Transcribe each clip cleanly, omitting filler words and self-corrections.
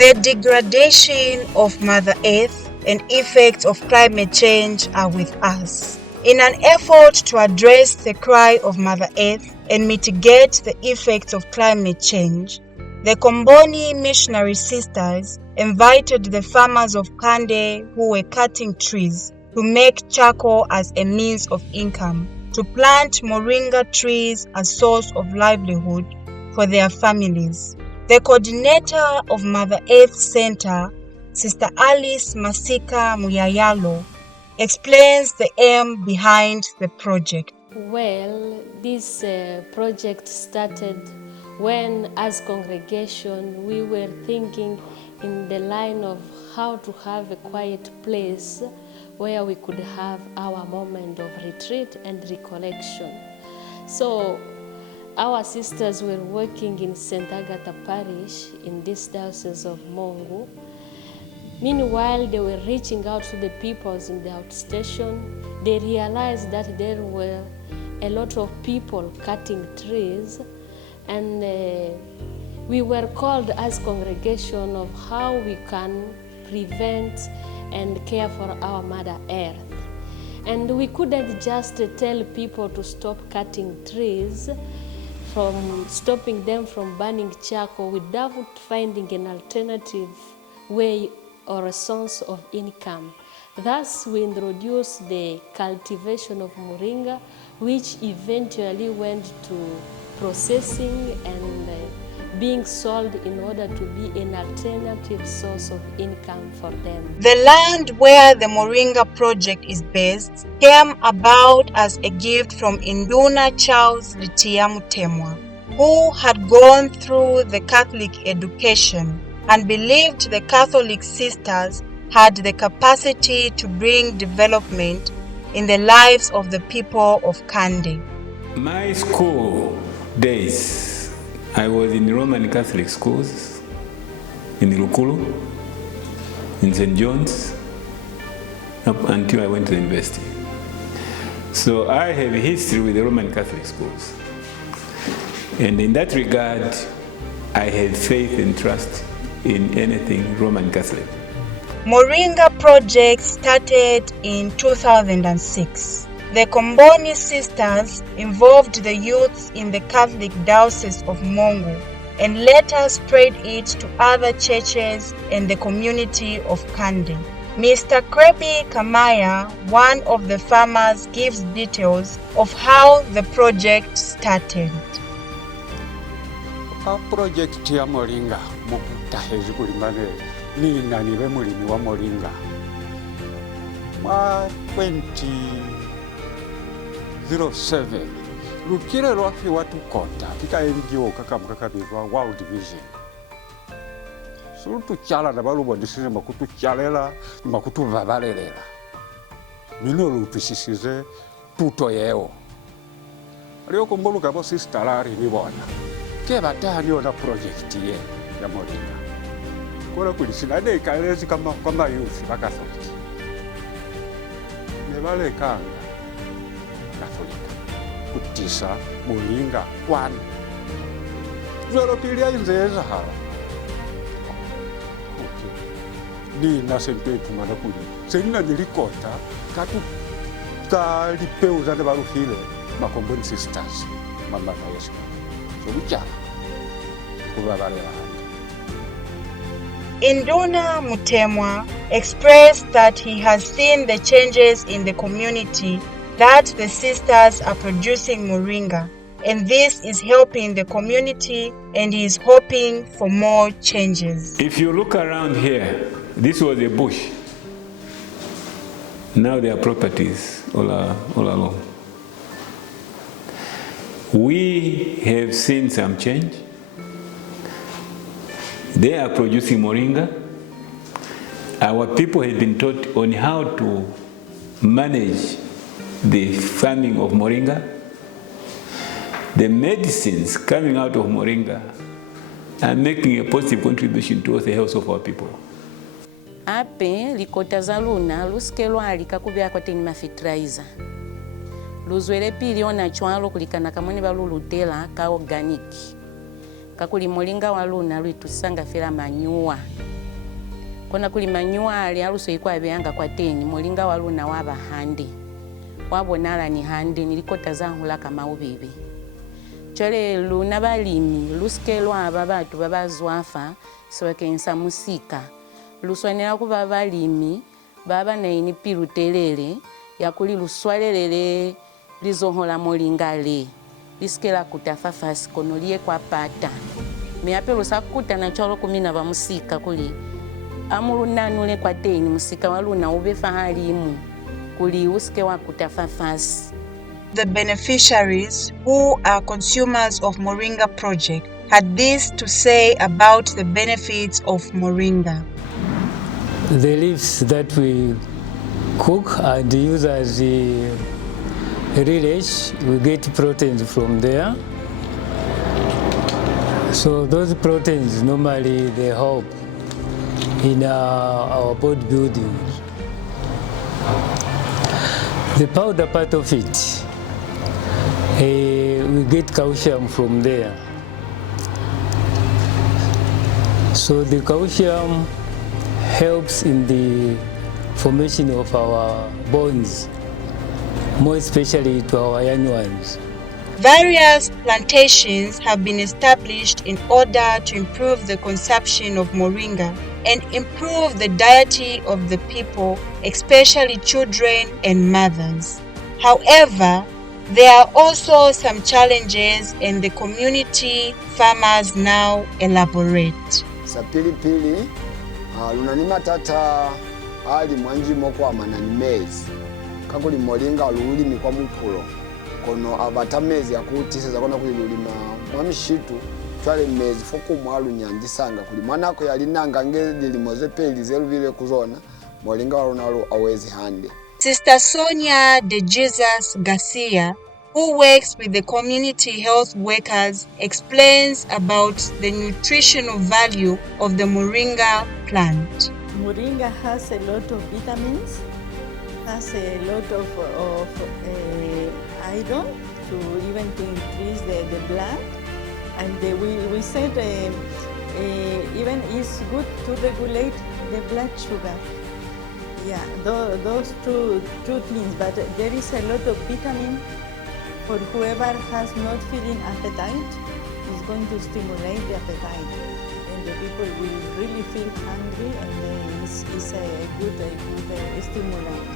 The degradation of Mother Earth and effects of climate change are with us. In an effort to address the cry of Mother Earth and mitigate the effects of climate change, the Comboni Missionary Sisters invited the farmers of Kaande who were cutting trees to make charcoal as a means of income, to plant Moringa trees as source of livelihood for their families. The coordinator of Mother Earth Center, Sister Alice Masika Muyayalo, explains the aim behind the project. Well, this project started when, as congregation, we were thinking in the line of how to have a quiet place where we could have our moment of retreat and recollection. So our sisters were working in St. Agatha Parish in this Diocese of Mongu. Meanwhile, they were reaching out to the peoples in the outstation. They realized that there were a lot of people cutting trees, and we were called as congregation of how we can prevent and care for our Mother Earth. And we couldn't just tell people to stop cutting trees, from stopping them from burning charcoal without finding an alternative way or a source of income. Thus, we introduced the cultivation of Moringa, which eventually went to processing and being sold in order to be an alternative source of income for them. The land where the Moringa project is based came about as a gift from Induna Charles Litiamutemwa, who had gone through the Catholic education and believed the Catholic sisters had the capacity to bring development in the lives of the people of Kaande. My school days, I was in Roman Catholic schools, in Lukulu, in St. John's, up until I went to the university. So I have a history with the Roman Catholic schools. And in that regard, I have faith and trust in anything Roman Catholic. Moringa project started in 2006. The Comboni Sisters involved the youths in the Catholic Diocese of Mongu and later spread it to other churches and the community of Kaande. Mr. Krebi Kamaya, one of the farmers, gives details of how the project started. Our project ya Moringa mukutahezi kulimane nina niwe mulimi wa Moringa mwa 2007 lukire lwafi watu konta kika NGO kakamukakabirwa World Vision surutu chala na balubo ndisire makutu chalela makutu vavalelela mino lupisisize tuto yeo leo komboluka bo sister lari ni bona ke batani ona project ye ya Moringa kola kulisina de kaelezi kama youth bakatholic ne vale kanga katholika kutisa Moringa kwana zolo pilia inzeza hala nina sempetu mana kuli senina nilikota katu kalipeuza ne balufile Comboni Sisters mama na Yesu so lucha kubabalela. Induna Mutemwa expressed that he has seen the changes in the community that the sisters are producing Moringa, and this is helping the community, and he is hoping for more changes. If you look around here, this was a bush. Now there are properties all along. We have seen some change. They are producing Moringa. Our people have been taught on how to manage the farming of Moringa. The medicines coming out of Moringa are making a positive contribution towards the health of our people. Ape likota za luna luskelo alika kubya kwa teni mafitraiza. Luzwele pili ona chwalo kulikana kamone balulutela ka organic. kakuli Moringa waluna lwitusanga fila manyua kona kuli manyua ali aluso ikwa byanga kwa teni Moringa waluna waba handi wabonala ni handi nilikota zanhula kama ubibi chole luna balimi luskelwa aba batu babazwafa sokensa musika luswanela kuba balimi baba na ini pirutelele yakuli luswalelele lizohola Moringa le liskela kutafafasi konolie kwa pata meape lusakuta na cholo kumina ba musika kuli amulunanule kwa teni musika waluna ube fahalimu kuli uske wa kutafafasi. The beneficiaries, who are consumers of Moringa project, had this to say about the benefits of Moringa. The leaves that we cook and use as a relish, we get proteins from there. So those proteins normally they help in our body building. The powder part of it, we get calcium from there. So the calcium helps in the formation of our bones, more especially to our young ones. Various plantations have been established in order to improve the consumption of Moringa and improve the diet of the people, especially children and mothers. However, there are also some challenges, and the community farmers now elaborate. Sapilipili lunanima tata ali mwanjimo kwa manani mezi kakuli Moringa lulimi kwa mupulo kono abatamezi yakutiseza kona kuli lulima mwamishitu twale mezi foku mwalu nyandisanga kuli mwanako yalinanga ngeli mozepeli zeluvile kuzona Moringa walunalo awezi hande. Sister Sonia de Jesus Garcia, who works with the community health workers, explains about the nutritional value of the Moringa plant. Moringa has a lot of vitamins, has a lot of iron to even to increase the blood, and we said even is good to regulate the blood sugar. Yeah, those two things, but there is a lot of vitamin for whoever has not feeling appetite. Is going to stimulate the appetite, and the people will really feel hungry, and it's a good stimulant.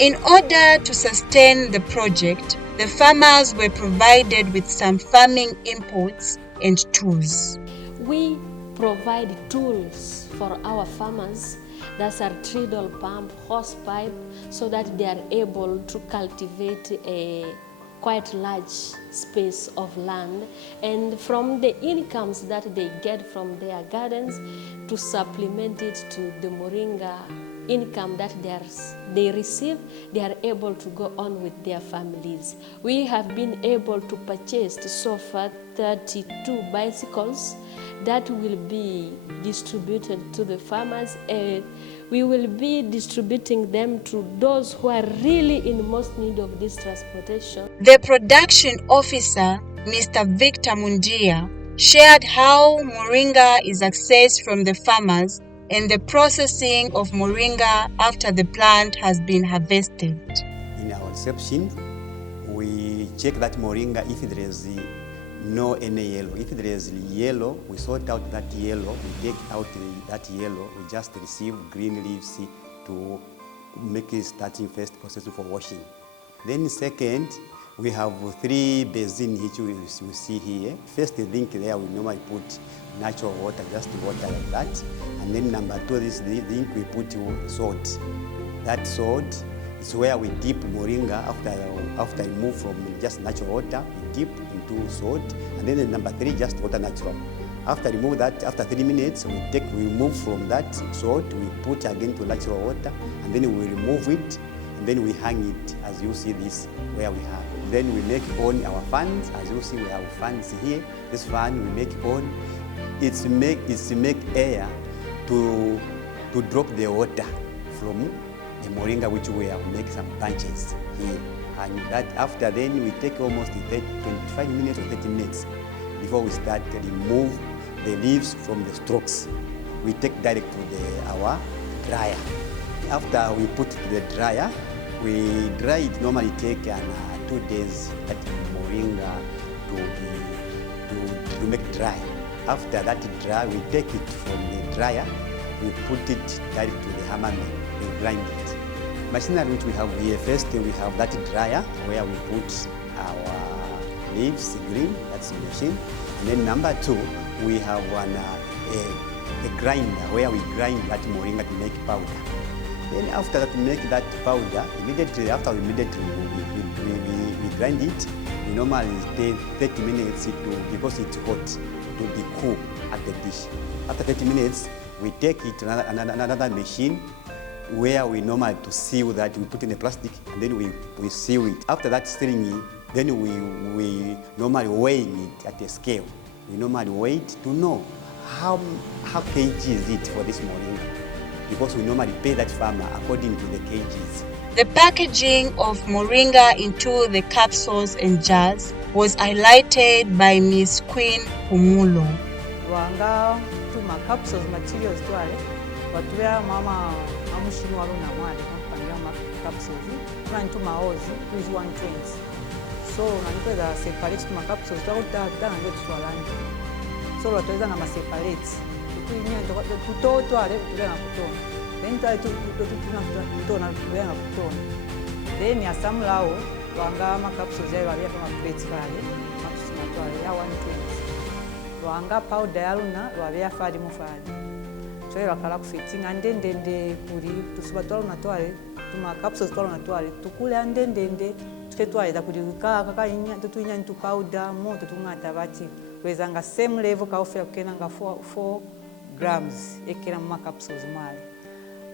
In order to sustain the project, the farmers were provided with some farming inputs and tools. We provide tools for our farmers. That's our treadle pump, hose pipe, so that they are able to cultivate a quite large space of land, and from the incomes that they get from their gardens to supplement it to the Moringa income that they receive, they are able to go on with their families. We have been able to purchase so far 32 bicycles that will be distributed to the farmers, and we will be distributing them to those who are really in most need of this transportation. The production officer, Mr. Victor Mundia, shared how Moringa is accessed from the farmers and the processing of Moringa after the plant has been harvested. In our reception, we check that Moringa if there is no any yellow. If there is yellow, we sort out that yellow, we take out that yellow, we just receive green leaves to make it starting first process for washing. Then second, we have 3 basins which we see here. First thing there, we normally put natural water, just water like that. And then number 2, this thing we put salt. That salt is where we dip Moringa after we move from just natural water, we dip into salt. And then number 3, just water natural. After remove that, after 3 minutes, we remove from that salt, we put again to natural water, and then we remove it, and then we hang it, as you see this, where we have. Then we make on our fans, as you see we have fans here. This fan we make on, it's to make air to drop the water from the Moringa, which we have make some bunches here. And that after then we take almost 25 minutes or 30 minutes. before we start to remove the leaves from the stalks. We take direct to our dryer. After we put it to the dryer, we dry it. Normally take 2 days at Moringa to make dry. After that dry, we take it from the dryer, we put it direct to the hammer mill, we grind it. Machinery which we have here, first we have that dryer where we put our leaves green, that's the machine. And then number 2, we have a grinder where we grind that moringa to make powder. Then after that, we make that powder, immediately after we grind it, we normally take 30 minutes because it's hot, to be cool at the dish. After 30 minutes, we take it to another machine where we normally to seal that, we put in a plastic and then we seal it. After that sealing it, then we normally weigh it at a scale. We normally weigh it to know how kg is it for this moringa, because we normally pay that farmer according to the kgs. The packaging of moringa into the capsules and jars was highlighted by Miss Queen Humulo. Wanga tuma capsules materials twale watubera mama amushini waluna mwali kumpanya ma capsules tuma ozi twezi 120. So nanipeza separate tuma capsules twakutanga ndio twalandi. So lwatweza na separate tuinya tutotwale tulenga kutona. Then tutona tulenga kutona. Then yasamulao wanga ma capsules yayo wabya kama plates kale capsules twale ya 120. Wanga powder yaluna lwabya fadi mufadi. So bakala kufitinga ndendende kuri tusibatwala natwale tuma capsules twala natwale tukule ndendende tuketwale da kuri kaka inya tutunya ntu powder mo tutungata bati wezanga same level ka offer kenanga 4 grams ekera mu capsules mwale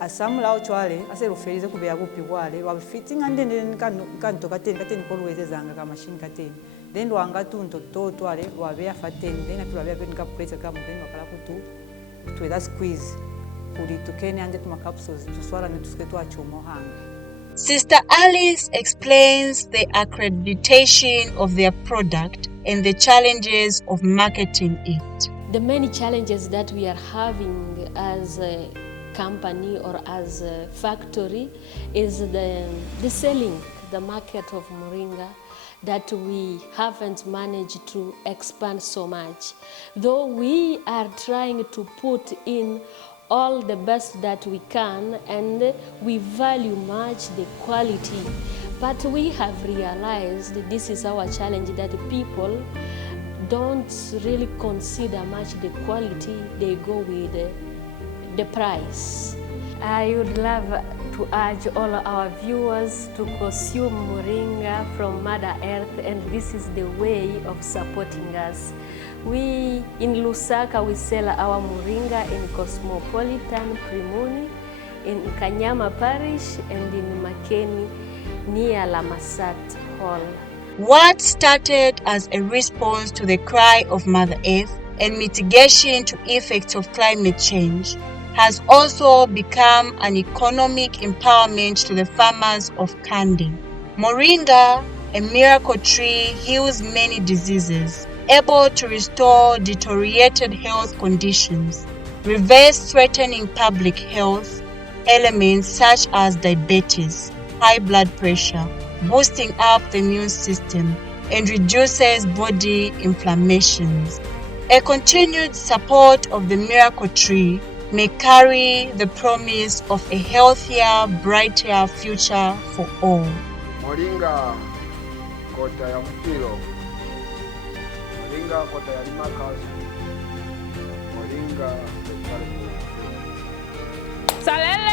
asamula ochwale aseruferize kubeya kupi kwale wabifitinga ndendende kanto kateni kolwezezanga ka machine kateni then wanga tunto totwale wabeya fateni then atulabya benika plate kama then wakala kutu tweda squeeze kuli tukene anje tuma capsules tuswala netusiketwa chomo hanga. Sister Alice explains the accreditation of their product and the challenges of marketing it. The many challenges that we are having as a company or as a factory is the selling, the market of moringa, that we haven't managed to expand so much. Though we are trying to put in all the best that we can and we value much the quality, but we have realized this is our challenge, that people don't really consider much the quality, they go with the price. I would love to urge all our viewers to consume moringa from Mother Earth, and this is the way of supporting us. We in Lusaka, we sell our moringa in Cosmopolitan Primuni, in Kanyama Parish, and in Makeni near Lamasat Hall. What started as a response to the cry of Mother Earth and mitigation to effects of climate change has also become an economic empowerment to the farmers of Kaande. Moringa, a miracle tree, heals many diseases, able to restore deteriorated health conditions, reverse threatening public health elements such as diabetes, high blood pressure, boosting up the immune system, and reduces body inflammations. A continued support of the miracle tree may carry the promise of a healthier, brighter future for all. Moringa kota ya mpilo, moringa kota ya limakazi, moringa Salele!